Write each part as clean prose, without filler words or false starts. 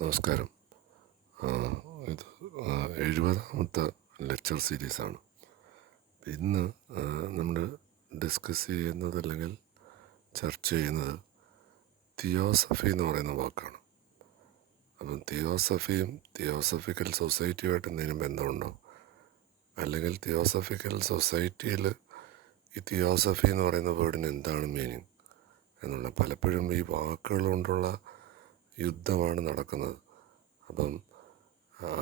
നമസ്കാരം. ആ, ഇത് 70ാമത്തെ ലെക്ചർ സീരീസാണ്. ഇന്ന് നമ്മൾ ഡിസ്കസ് ചെയ്യുന്നത് അല്ലെങ്കിൽ ചർച്ച ചെയ്യുന്നത് തിയോസഫി എന്ന് പറയുന്ന വാക്കാണ്. അപ്പം തിയോസഫിയും തിയോസഫിക്കൽ സൊസൈറ്റിയുമായിട്ട് എന്തെങ്കിലും ബന്ധമുണ്ടോ, അല്ലെങ്കിൽ തിയോസഫിക്കൽ സൊസൈറ്റിയിൽ ഈ തിയോസഫി എന്ന് പറയുന്ന വേർഡിന് എന്താണ് മീനിങ് എന്നുള്ള പലപ്പോഴും ഈ വാക്കുകൾ കൊണ്ടുള്ള യുദ്ധമാണ് നടക്കുന്നത്. അപ്പം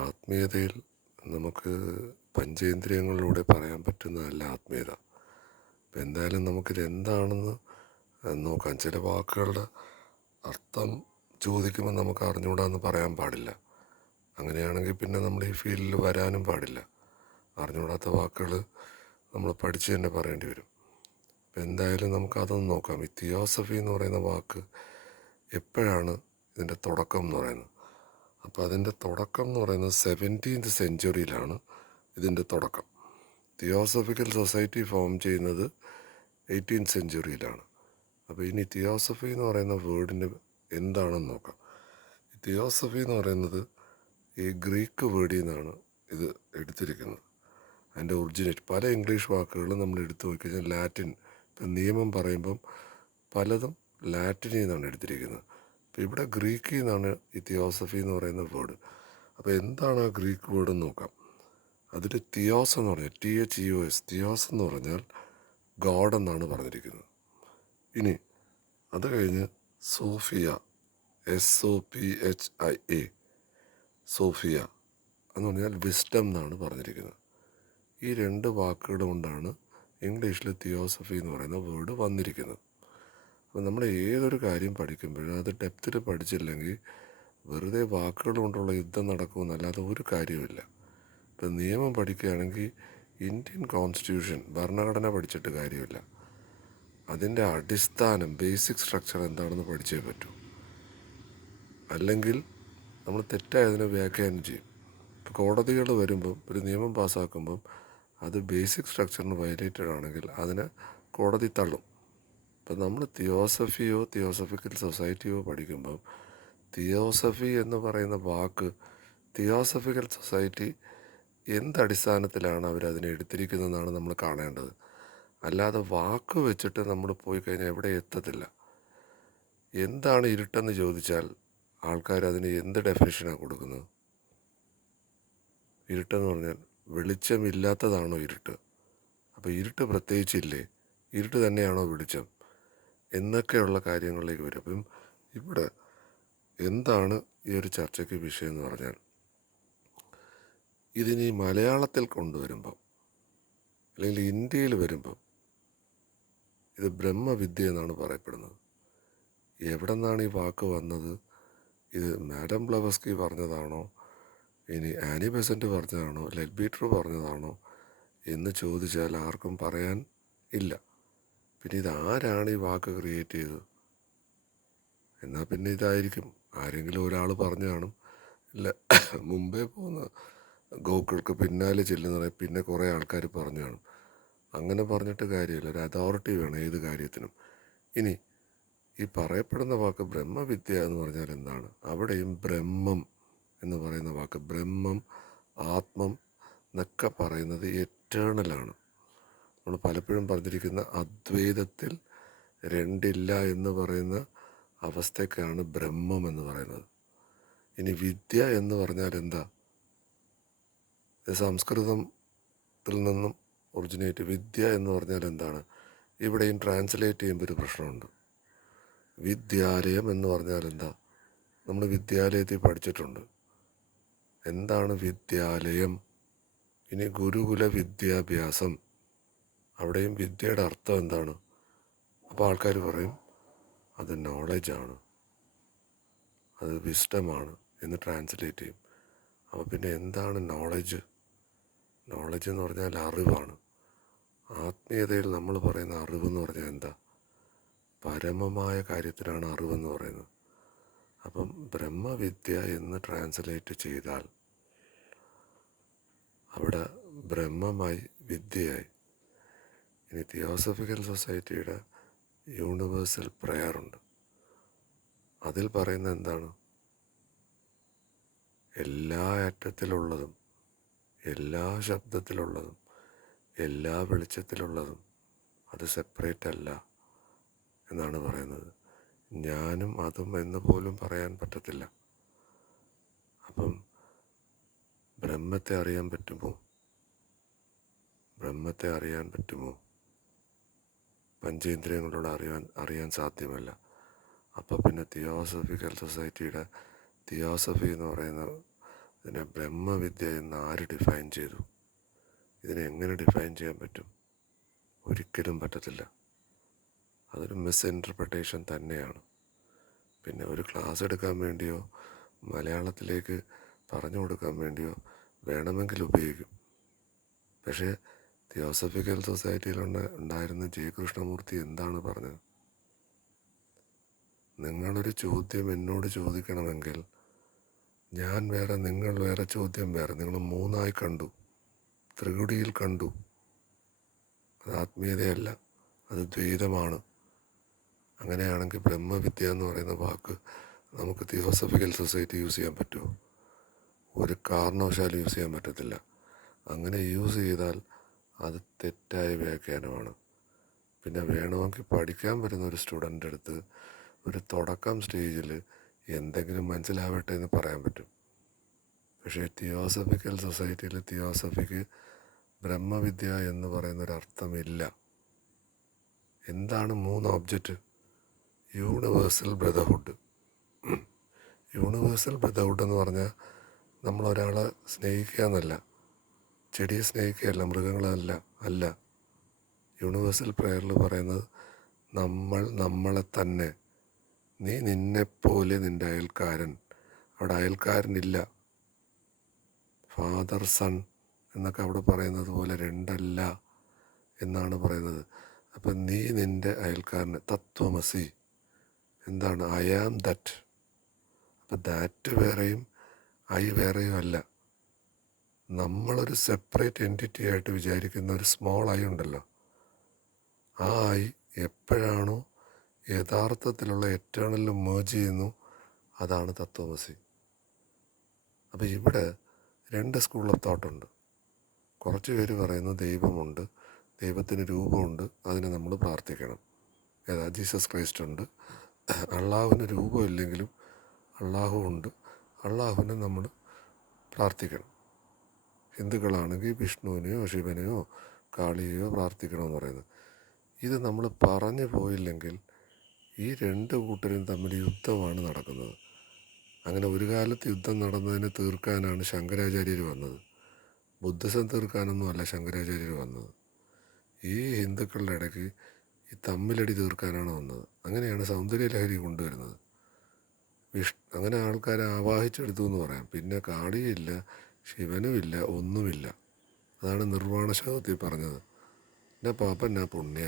ആത്മീയതയിൽ നമുക്ക് പഞ്ചേന്ദ്രിയങ്ങളിലൂടെ പറയാൻ പറ്റുന്നതല്ല ആത്മീയത. അപ്പം എന്തായാലും നമുക്കിത് എന്താണെന്ന് നോക്കാം. ചില വാക്കുകളുടെ അർത്ഥം ചോദിക്കുമ്പോൾ നമുക്ക് അറിഞ്ഞുകൂടാന്ന് പറയാൻ പാടില്ല. അങ്ങനെയാണെങ്കിൽ പിന്നെ നമ്മൾ ഈ ഫീൽഡിൽ വരാനും പാടില്ല. അറിഞ്ഞുകൂടാത്ത വാക്കുകൾ നമ്മൾ പഠിച്ച് തന്നെ പറയേണ്ടി വരും. അപ്പം എന്തായാലും നമുക്കതൊന്ന് നോക്കാം. ഈ തിയോസഫി എന്ന് പറയുന്ന വാക്ക് എപ്പോഴാണ് ഇതിൻ്റെ തുടക്കം എന്ന് പറയുന്നത്? അപ്പോൾ അതിൻ്റെ തുടക്കം എന്ന് പറയുന്നത് 17th സെഞ്ച്വറിയിലാണ് ഇതിൻ്റെ തുടക്കം. തിയോസഫിക്കൽ സൊസൈറ്റി ഫോം ചെയ്യുന്നത് 18th സെഞ്ച്വറിയിലാണ്. അപ്പോൾ ഇനി തിയോസഫി എന്ന് പറയുന്ന വേർഡിന് എന്താണെന്ന് നോക്കാം. ഈ തിയോസഫി എന്ന് പറയുന്നത് ഈ ഗ്രീക്ക് വേർഡിൽ നിന്നാണ് ഇത് എടുത്തിരിക്കുന്നത്. അതിൻ്റെ ഒറിജിനേറ്റ് പല ഇംഗ്ലീഷ് വാക്കുകളും നമ്മൾ എടുത്തു നോക്കിക്കഴിഞ്ഞാൽ ലാറ്റിൻ, ഇപ്പം നിയമം പറയുമ്പം പലതും ലാറ്റിനിൽ നിന്നാണ് എടുത്തിരിക്കുന്നത്. അപ്പോൾ ഇവിടെ ഗ്രീക്കിൽ നിന്നാണ് ഈ തിയോസഫി എന്ന് പറയുന്ന വേർഡ്. അപ്പോൾ എന്താണ് ആ ഗ്രീക്ക് വേർഡ് എന്ന് നോക്കാം. അതിൽ തിയോസ് എന്ന് പറഞ്ഞാൽ THEOS, തിയോസ് എന്ന് പറഞ്ഞാൽ ഗോഡ് എന്നാണ് പറഞ്ഞിരിക്കുന്നത്. ഇനി അത് കഴിഞ്ഞ് സോഫിയ, SOPHIA, സോഫിയ എന്ന് പറഞ്ഞാൽ വിസ്ഡം എന്നാണ് പറഞ്ഞിരിക്കുന്നത്. ഈ രണ്ട് വാക്കുകൾ കൊണ്ടാണ് ഇംഗ്ലീഷിൽ തിയോസഫി എന്ന് പറയുന്ന വേർഡ് വന്നിരിക്കുന്നത്. അപ്പം നമ്മൾ ഏതൊരു കാര്യം പഠിക്കുമ്പോഴും അത് ഡെപ്തിൽ പഠിച്ചില്ലെങ്കിൽ വെറുതെ വാക്കുകൾ കൊണ്ടുള്ള യുദ്ധം നടക്കുമെന്നല്ലാതെ ഒരു കാര്യമില്ല. ഇപ്പം നിയമം പഠിക്കുകയാണെങ്കിൽ ഇന്ത്യൻ കോൺസ്റ്റിറ്റ്യൂഷൻ, ഭരണഘടന പഠിച്ചിട്ട് കാര്യമില്ല. അതിൻ്റെ അടിസ്ഥാനം, ബേസിക് സ്ട്രക്ചർ എന്താണെന്ന് പഠിച്ചേ പറ്റൂ. അല്ലെങ്കിൽ നമ്മൾ തെറ്റായതിനെ വ്യാഖ്യാനം ചെയ്യും. ഇപ്പോൾ കോടതികൾ വരുമ്പം ഒരു നിയമം പാസ്സാക്കുമ്പം അത് ബേസിക് സ്ട്രക്ചറിന് വയലേറ്റഡ് ആണെങ്കിൽ അതിനെ കോടതി തള്ളും. അപ്പം നമ്മൾ തിയോസഫിയോ തിയോസഫിക്കൽ സൊസൈറ്റിയോ പഠിക്കുമ്പം തിയോസഫി എന്ന് പറയുന്ന വാക്ക്, തിയോസഫിക്കൽ സൊസൈറ്റി എന്തടിസ്ഥാനത്തിലാണ് അവരതിനെ എടുത്തിരിക്കുന്നതെന്നാണ് നമ്മൾ കാണേണ്ടത്. അല്ലാതെ വാക്ക് വെച്ചിട്ട് നമ്മൾ പോയി കഴിഞ്ഞാൽ എവിടെ എത്തത്തില്ല. എന്താണ് ഇരുട്ടെന്ന് ചോദിച്ചാൽ ആൾക്കാർ അതിന് എന്ത് ഡെഫിനിഷനാണ് കൊടുക്കുന്നത്? ഇരുട്ടെന്ന് പറഞ്ഞാൽ വെളിച്ചമില്ലാത്തതാണോ ഇരുട്ട്? അപ്പോൾ ഇരുട്ട് പ്രത്യേകിച്ചില്ലേ? ഇരുട്ട് തന്നെയാണോ വെളിച്ചം എന്നൊക്കെയുള്ള കാര്യങ്ങളിലേക്ക് വരും. അപ്പം ഇവിടെ എന്താണ് ഈ ഒരു ചർച്ചയ്ക്ക് വിഷയം എന്ന് പറഞ്ഞാൽ, ഇതിനി മലയാളത്തിൽ കൊണ്ടുവരുമ്പം അല്ലെങ്കിൽ ഇന്ത്യയിൽ വരുമ്പം ഇത് ബ്രഹ്മവിദ്യ എന്നാണ് പറയപ്പെടുന്നത്. എവിടെ നിന്നാണ് ഈ വാക്ക് വന്നത്? ഇത് മാഡം ബ്ലവസ്കി പറഞ്ഞതാണോ, ഇനി ആനി ബെസൻറ്റ് പറഞ്ഞതാണോ, ലെഡ്ബീറ്റർ പറഞ്ഞതാണോ എന്ന് ചോദിച്ചാൽ ആർക്കും പറയാൻ ഇല്ല. പിന്നെ ഇതാരാണ് ഈ വാക്ക് ക്രിയേറ്റ് ചെയ്തത്? എന്നാൽ പിന്നെ ഇതായിരിക്കും, ആരെങ്കിലും ഒരാൾ പറഞ്ഞു കാണും. ഇല്ല, മുമ്പേ പോകുന്ന ഗോക്കൾക്ക് പിന്നാലെ ചെല്ലുന്ന പിന്നെ കുറേ ആൾക്കാർ പറഞ്ഞു കാണും. അങ്ങനെ പറഞ്ഞിട്ട് കാര്യമില്ല. ഒരു അതോറിറ്റി വേണം ഏത് കാര്യത്തിനും. ഇനി ഈ പറയപ്പെടുന്ന വാക്ക് ബ്രഹ്മവിദ്യ എന്ന് പറഞ്ഞാൽ എന്താണ്? അവിടെയും ബ്രഹ്മം എന്ന് പറയുന്ന വാക്ക്, ബ്രഹ്മം, ആത്മം എന്നൊക്കെ പറയുന്നത് എറ്റേണലാണ്. നമ്മൾ പലപ്പോഴും പറഞ്ഞിരിക്കുന്ന അദ്വൈതത്തിൽ രണ്ടില്ല എന്ന് പറയുന്ന അവസ്ഥയ്ക്കാണ് ബ്രഹ്മം എന്ന് പറയുന്നത്. ഇനി വിദ്യ എന്ന് പറഞ്ഞാൽ എന്താ? സംസ്കൃതത്തിൽ നിന്നും ഒറിജിനേറ്റ്. വിദ്യ എന്ന് പറഞ്ഞാൽ എന്താണ്? ഇവിടെയും ട്രാൻസ്ലേറ്റ് ചെയ്യുമ്പോൾ ഒരു പ്രശ്നമുണ്ട്. വിദ്യാലയം എന്ന് പറഞ്ഞാൽ എന്താ? നമ്മൾ വിദ്യാലയത്തിൽ പഠിച്ചിട്ടുണ്ട്. എന്താണ് വിദ്യാലയം? ഇനി ഗുരുകുല വിദ്യാഭ്യാസം, അവിടെയും വിദ്യയുടെ അർത്ഥം എന്താണ്? അപ്പോൾ ആൾക്കാർ പറയും അത് നോളജാണ്, അത് വിസ്ഡമാണ് എന്ന് ട്രാൻസ്ലേറ്റ് ചെയ്യും. അപ്പോൾ പിന്നെ എന്താണ് നോളജ്? നോളജ് എന്ന് പറഞ്ഞാൽ അറിവാണ്. ആത്മീയതയിൽ നമ്മൾ പറയുന്ന അറിവെന്ന് പറഞ്ഞാൽ എന്താ? പരമമായ കാര്യത്തിനാണ് അറിവെന്ന് പറയുന്നത്. അപ്പം ബ്രഹ്മവിദ്യ എന്ന് ട്രാൻസ്ലേറ്റ് ചെയ്താൽ അവിടെ ബ്രഹ്മമായി, വിദ്യയായി. ഇനി തിയോസഫിക്കൽ സൊസൈറ്റിയുടെ യൂണിവേഴ്സൽ പ്രെയറുണ്ട്. അതിൽ പറയുന്നത് എന്താണ്? എല്ലാ അറ്റത്തിലുള്ളതും, എല്ലാ ശബ്ദത്തിലുള്ളതും, എല്ലാ വെളിച്ചത്തിലുള്ളതും അത് സെപ്പറേറ്റ് അല്ല എന്നാണ് പറയുന്നത്. ഞാനും അതും എന്ന് പോലും പറയാൻ പറ്റത്തില്ല. അപ്പം ബ്രഹ്മത്തെ അറിയാൻ പറ്റുമോ? ബ്രഹ്മത്തെ അറിയാൻ പറ്റുമോ? പഞ്ചേന്ദ്രിയങ്ങളോട് അറിയാൻ സാധ്യമല്ല. അപ്പോൾ പിന്നെ തിയോസഫിക്കൽ സൊസൈറ്റിയുടെ തിയോസഫി എന്ന് പറയുന്ന ഇതിനെ ബ്രഹ്മവിദ്യ എന്ന് ആര് ഡിഫൈൻ ചെയ്തു? ഇതിനെ എങ്ങനെ ഡിഫൈൻ ചെയ്യാൻ പറ്റും? ഒരിക്കലും പറ്റത്തില്ല. അതൊരു മിസ്ഇൻറ്റർപ്രിട്ടേഷൻ തന്നെയാണ്. പിന്നെ ഒരു ക്ലാസ് എടുക്കാൻ വേണ്ടിയോ മലയാളത്തിലേക്ക് പറഞ്ഞു കൊടുക്കാൻ വേണ്ടിയോ വേണമെങ്കിൽ ഉപയോഗിക്കും. പക്ഷേ തിയോസഫിക്കൽ സൊസൈറ്റിയിൽ ഉണ്ടായിരുന്ന ജെ കൃഷ്ണമൂർത്തി എന്താണ് പറഞ്ഞത്? നിങ്ങളൊരു ചോദ്യം എന്നോട് ചോദിക്കണമെങ്കിൽ ഞാൻ വേറെ, നിങ്ങൾ വേറെ, ചോദ്യം വേറെ, നിങ്ങൾ മൂന്നായി കണ്ടു, ത്രികുടിയിൽ കണ്ടു. അത് ആത്മീയതയല്ല, അത് ദ്വൈതമാണ്. അങ്ങനെയാണെങ്കിൽ ബ്രഹ്മവിദ്യ എന്ന് പറയുന്ന വാക്ക് നമുക്ക് തിയോസഫിക്കൽ സൊസൈറ്റി യൂസ് ചെയ്യാൻ പറ്റുമോ? ഒരു കാരണവശാലും യൂസ് ചെയ്യാൻ പറ്റത്തില്ല. അങ്ങനെ യൂസ് ചെയ്താൽ അത് തെറ്റായ വ്യാഖ്യാനമാണ്. പിന്നെ വേണമെങ്കിൽ പഠിക്കാൻ വരുന്ന ഒരു സ്റ്റുഡൻ്റ് അടുത്ത് ഒരു തുടക്കം സ്റ്റേജിൽ എന്തെങ്കിലും മനസ്സിലാവട്ടെ എന്ന് പറയാൻ പറ്റും. പക്ഷേ തിയോസഫിക്കൽ സൊസൈറ്റിയിൽ തിയോസഫിക്ക് ബ്രഹ്മവിദ്യ എന്ന് പറയുന്നൊരർത്ഥമില്ല. എന്താണ് 3 object? Universal brotherhood. Universal brotherhood എന്ന് പറഞ്ഞാൽ നമ്മളൊരാളെ സ്നേഹിക്കുക എന്നല്ല, ചെടിയെ സ്നേഹിക്കുകയല്ല, മൃഗങ്ങളല്ല, അല്ല. യൂണിവേഴ്സൽ പ്രയറിൽ പറയുന്നത് നമ്മളെ തന്നെ. നീ നിന്നെപ്പോലെ നിൻ്റെ അയൽക്കാരൻ. അവിടെ അയൽക്കാരനില്ല. ഫാദർ സൺ എന്നൊക്കെ അവിടെ പറയുന്നത് പോലെ രണ്ടല്ല എന്നാണ് പറയുന്നത്. അപ്പം നീ നിൻ്റെ അയൽക്കാരന് തത്വമസി. എന്താണ്? I am that. അപ്പം ദാറ്റ് വേറെയും ഐ വേറെയും അല്ല. നമ്മളൊരു സെപ്പറേറ്റ് എൻറ്റിറ്റി ആയിട്ട് വിചാരിക്കുന്ന ഒരു സ്മോൾ ഐ ഉണ്ടല്ലോ, ആ ഐ എപ്പോഴാണോ യഥാർത്ഥത്തിലുള്ള എറ്റേണലിൽ മേർജ് ചെയ്യുന്നു, അതാണ് തത്വമസി. അപ്പോൾ ഇവിടെ 2 സ്കൂൾ ഓഫ് തോട്ടുണ്ട്. കുറച്ച് പേര് പറയുന്നു ദൈവമുണ്ട്, ദൈവത്തിന് രൂപമുണ്ട്, അതിനെ നമ്മൾ പ്രാർത്ഥിക്കണം. ജീസസ് ക്രൈസ്റ്റ് ഉണ്ട്. അള്ളാഹുവിന് രൂപമില്ലെങ്കിലും അള്ളാഹു ഉണ്ട്, അള്ളാഹുവിനെ നമ്മൾ പ്രാർത്ഥിക്കണം. ഹിന്ദുക്കളാണെങ്കിൽ വിഷ്ണുവിനെയോ ശിവനെയോ കാളിയെയോ പ്രാർത്ഥിക്കണമെന്ന് പറയുന്നത്. ഇത് നമ്മൾ പറഞ്ഞു പോയില്ലെങ്കിൽ ഈ 2 കൂട്ടരും തമ്മിൽ യുദ്ധമാണ് നടക്കുന്നത്. അങ്ങനെ ഒരു കാലത്ത് യുദ്ധം നടന്നതിനെ തീർക്കാനാണ് ശങ്കരാചാര്യർ വന്നത്. ബുദ്ധിസം തീർക്കാനൊന്നും അല്ല ശങ്കരാചാര്യർ വന്നത്. ഈ ഹിന്ദുക്കളുടെ ഇടയ്ക്ക് ഈ തമ്മിലടി തീർക്കാനാണ് വന്നത്. അങ്ങനെയാണ് സൗന്ദര്യലഹരി കൊണ്ടുവരുന്നത്. അങ്ങനെ ആൾക്കാരെ ആവാഹിച്ചെടുത്തു എന്ന് പറയാം. പിന്നെ കാളിയില്ല, ശിവനുമില്ല, ഒന്നുമില്ല. അതാണ് നിർവ്വാണ ശതകത്തിൽ പറഞ്ഞത്. എൻ്റെ പാപ്പൻ പുണ്യ.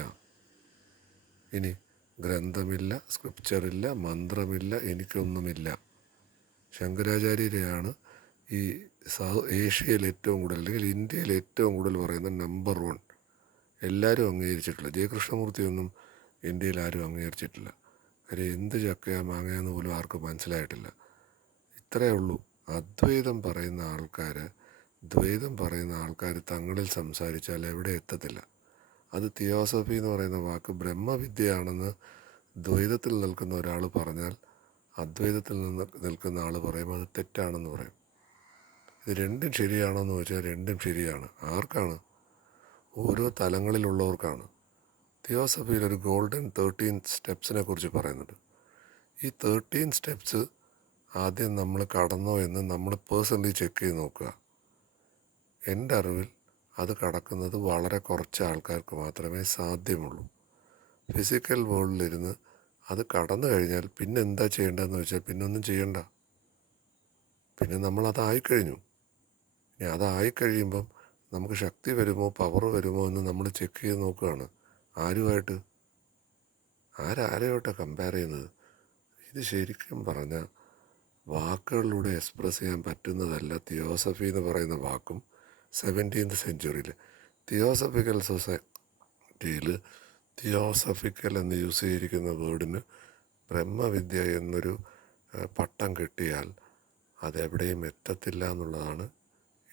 ഇനി ഗ്രന്ഥമില്ല, സ്ക്രിപ്ചറില്ല, മന്ത്രമില്ല, എനിക്കൊന്നുമില്ല. ശങ്കരാചാര്യരെയാണ് ഈ ഏഷ്യയിൽ ഏറ്റവും കൂടുതൽ, അല്ലെങ്കിൽ ഇന്ത്യയിൽ ഏറ്റവും കൂടുതൽ പറയുന്ന നമ്പർ 1. എല്ലാവരും അംഗീകരിച്ചിട്ടില്ല. ജയകൃഷ്ണമൂർത്തിയൊന്നും ഇന്ത്യയിൽ ആരും അംഗീകരിച്ചിട്ടില്ല. കാര്യം എന്ത് ചക്കയാ മാങ്ങയാന്ന് പോലും ആർക്കും മനസ്സിലായിട്ടില്ല. ഇത്രയേ ഉള്ളൂ. അദ്വൈതം പറയുന്ന ആൾക്കാർ തങ്ങളിൽ സംസാരിച്ചാൽ എവിടെ എത്തത്തില്ല. അത് തിയോസഫി എന്ന് പറയുന്ന വാക്ക് ബ്രഹ്മവിദ്യയാണെന്ന് ദ്വൈതത്തിൽ നിൽക്കുന്ന ഒരാൾ പറഞ്ഞാൽ അദ്വൈതത്തിൽ നിൽക്കുന്ന ആൾ പറയും അത് തെറ്റാണെന്ന് പറയും. ഇത് രണ്ടും ശരിയാണോ എന്ന് ചോദിച്ചാൽ രണ്ടും ശരിയാണ്. ആർക്കാണ്? ഓരോ തലങ്ങളിലുള്ളവർക്കാണ്. തിയോസഫിയിൽ ഒരു ഗോൾഡൻ 13 സ്റ്റെപ്സിനെ കുറിച്ച് പറയുന്നുണ്ട്. ഈ 13 സ്റ്റെപ്സ് ആദ്യം നമ്മൾ കടന്നോ എന്ന് നമ്മൾ പേഴ്സണലി ചെക്ക് ചെയ്ത് നോക്കുക. എൻ്റെ അറിവിൽ അത് കടക്കുന്നത് വളരെ കുറച്ച് ആൾക്കാർക്ക് മാത്രമേ സാധ്യമുള്ളൂ. ഫിസിക്കൽ വേൾഡിലിരുന്ന് അത് കടന്നു കഴിഞ്ഞാൽ പിന്നെ എന്താ ചെയ്യേണ്ടതെന്ന് വെച്ചാൽ പിന്നെ ഒന്നും ചെയ്യണ്ട. പിന്നെ നമ്മളതായിക്കഴിഞ്ഞു. ഇനി അതായിക്കഴിയുമ്പം നമുക്ക് ശക്തി വരുമോ പവർ വരുമോ എന്ന് നമ്മൾ ചെക്ക് ചെയ്ത് നോക്കുകയാണ്. ആരാരുമായിട്ടാണ് കമ്പയർ ചെയ്യുന്നത്? ഇത് ശരിക്കും പറഞ്ഞാൽ വാക്കുകളിലൂടെ എക്സ്പ്രസ് ചെയ്യാൻ പറ്റുന്നതല്ല. തിയോസഫി എന്ന് പറയുന്ന വാക്കും 17th സെഞ്ച്വറിയിൽ തിയോസഫിക്കൽ സൊസൈറ്റിയിൽ തിയോസഫിക്കൽ എന്ന് യൂസ് ചെയ്തിരിക്കുന്ന വേർഡിന് ബ്രഹ്മവിദ്യ എന്നൊരു പട്ടം കിട്ടിയാൽ അതെവിടെയും എത്തത്തില്ല എന്നുള്ളതാണ്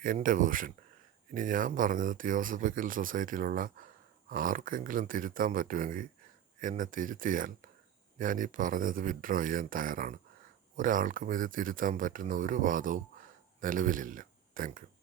എൻ്റെ വേർഷൻ. ഇനി ഞാൻ പറഞ്ഞത് തിയോസഫിക്കൽ സൊസൈറ്റിയിലുള്ള ആർക്കെങ്കിലും തിരുത്താൻ പറ്റുമെങ്കിൽ എന്നെ തിരുത്തിയാൽ ഞാൻ ഈ പറഞ്ഞത് വിഡ്രോ ചെയ്യാൻ തയ്യാറാണ്. ഒരാൾക്കും ഇത് തിരുത്താൻ പറ്റുന്ന ഒരു വാദവും നിലവിലില്ല. Thank you.